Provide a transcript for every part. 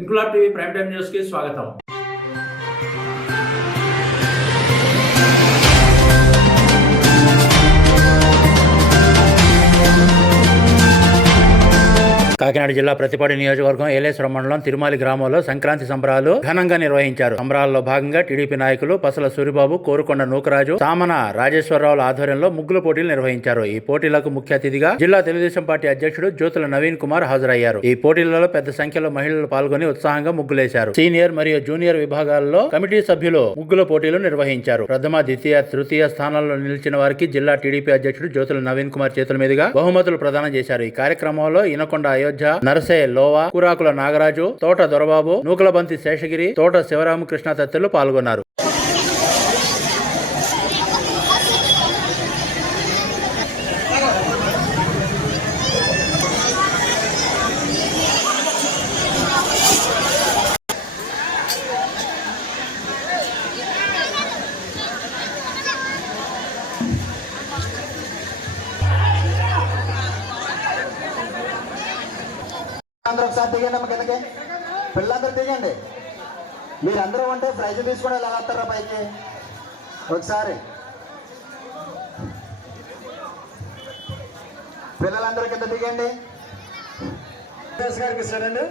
Inquilab TV prime time news కి స్వాగతం. కాకినాడ జిల్లా ప్రతిపాడు నియోజకవర్గం ఏలేశ్వరం మండలం తిరుమాలి గ్రామంలో సంక్రాంతి సంబరాలు ఘనంగా నిర్వహించారు. సంబరాల్లో భాగంగా టీడీపీ నాయకులు పసల సూరిబాబు, కోరుకొండ నూకరాజు, సామన రాజేశ్వరరావుల ఆధ్వర్యంలో ముగ్గుల పోటీలు నిర్వహించారు. ఈ పోటీలకు ముఖ్య అతిథిగా జిల్లా తెలుగుదేశం పార్టీ అధ్యక్షుడు జ్యోతుల నవీన్ కుమార్ హాజరయ్యారు. ఈ పోటీలలో పెద్ద సంఖ్యలో మహిళలు పాల్గొని ఉత్సాహంగా ముగ్గులేశారు. సీనియర్ మరియు జూనియర్ విభాగాల్లో కమిటీ సభ్యులు ముగ్గుల పోటీలు నిర్వహించారు. ప్రథమ, ద్వితీయ, తృతీయ స్థానాల్లో నిలిచిన వారికి జిల్లా టీడీపీ అధ్యక్షుడు జ్యోతుల నవీన్ కుమార్ చేతుల మీదుగా బహుమతులు ప్రదానం చేశారు. ఈ కార్యక్రమంలో ఇనకొండ అయోధ్య, నరసే లోవా, కురాకుల నాగరాజు, తోట దొరబాబు, నూకలబంతి శేషగిరి, తోట శివరామకృష్ణ తదితరులు పాల్గొన్నారు. అందరూ ఒకసారి దిగండి అమ్మ కిందకి. పిల్లలందరూ దిగండి. మీరందరూ ఉంటే ప్రైజ్ తీసుకుని ఎలా వస్తారా పైకి? ఒకసారి పిల్లలందరూ కింద దిగండి. గారికి ఇస్తారండి.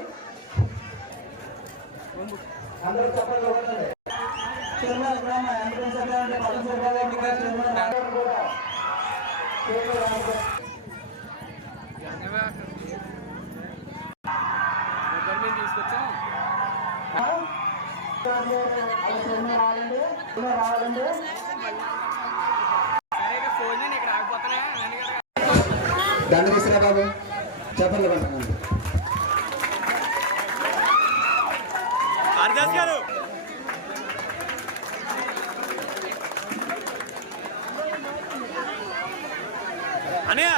అందరూ చెప్పండి. రావాలండి. దండ తీసుకురా బాబు. చెప్పండి గారు. అనయ్య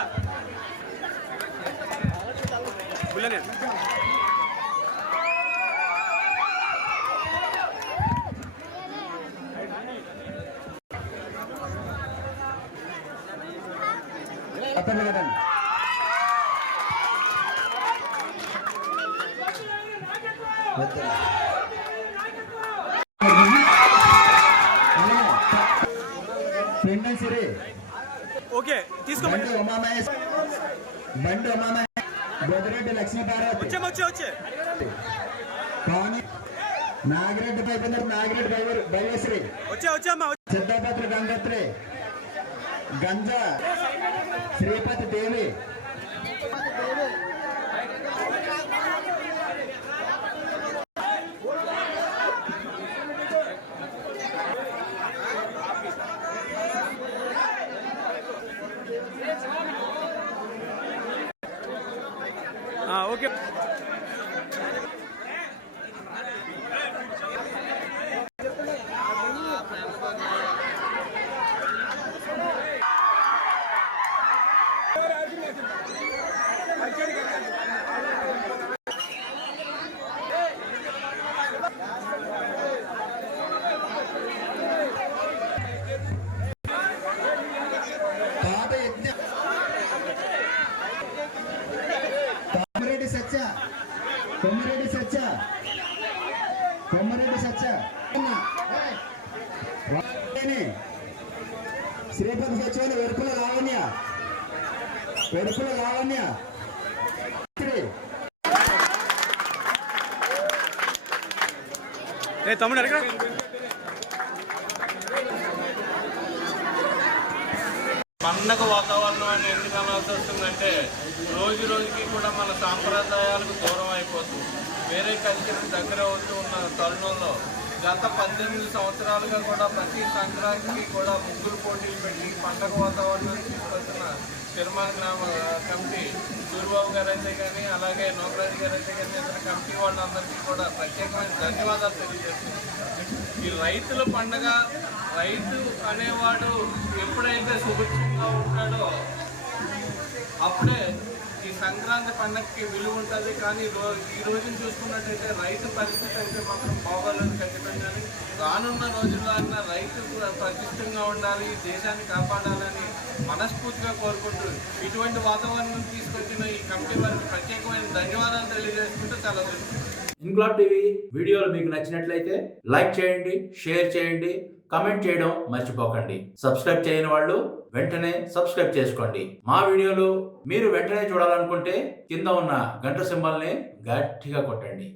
అతను కదండి. ఓకే తీసుకోండి. బండి ఉమామహేశ్వరి, బొదిరెడ్డి లక్ష్మీపార్వతి, నాగిరెడ్డి పైపందరు, నాగిరెడ్డి భైవేశ్వరి, సిద్ధాపత్రి గంగోత్రి, గంజా శ్రీపతి దేవి, ఓకే కొమ్మరెడ్డి సత్య, శ్రీపతి సత్యవేలు, వెరుపుల లావణ్య, తమ్ముడు అడగ. పండగ వాతావరణాన్ని ఎందుకు అనాల్సి వస్తుందంటే రోజు రోజుకి కూడా మన సాంప్రదాయాలకు దూరం అయిపోతుంది. వేరే కల్చర్కి దగ్గర అవుతూ ఉన్న తరుణంలో గత 18 సంవత్సరాలుగా కూడా ప్రతి సంక్రాంతికి కూడా ముగ్గురు పోటీలు పెట్టి పండగ వాతావరణాన్ని తీసుకొస్తున్న తిరుమల గ్రామ కమిటీ సూరిబాబు గారు అయితే కానీ, అలాగే నూకరాజు గారు అయితే కానీ, ఇతర కమిటీ వాళ్ళందరికీ కూడా ప్రత్యేకమైన ధన్యవాదాలు తెలియజేస్తున్నాం. ఈ రైతుల పండగ, రైతు అనేవాడు ఎప్పుడైతే సుభిక్షంగా ఉంటాడో అప్పుడే ఈ సంక్రాంతి పండగకి విలువ ఉంటుంది. కానీ ఈ రోజున చూసుకున్నట్టయితే రైతు పరిస్థితి అయితే మాత్రం బాగోలేదని ఖచ్చితంగా రానున్న రోజుల్లో అన్న రైతు ప్రతిష్టంగా ఉండాలి, దేశాన్ని కాపాడాలని మనస్ఫూర్తిగా కోరుకుంటూ ఇటువంటి వాతావరణం తీసుకొచ్చిన ఈ కమిటీ వారికి ప్రత్యేకమైన ధన్యవాదాలు తెలియజేసుకుంటూ సెలవు. ఇంక్లాబ్ టీవీ వీడియోలు మీకు నచ్చినట్లయితే లైక్ చేయండి, షేర్ చేయండి, కమెంట్ చేయడం మర్చిపోకండి. సబ్స్క్రైబ్ చేయని వాళ్ళు వెంటనే సబ్స్క్రైబ్ చేసుకోండి. మా వీడియోలు మీరు వెంటనే చూడాలనుకుంటే కింద ఉన్న గంట సింబల్ని గట్టిగా కొట్టండి.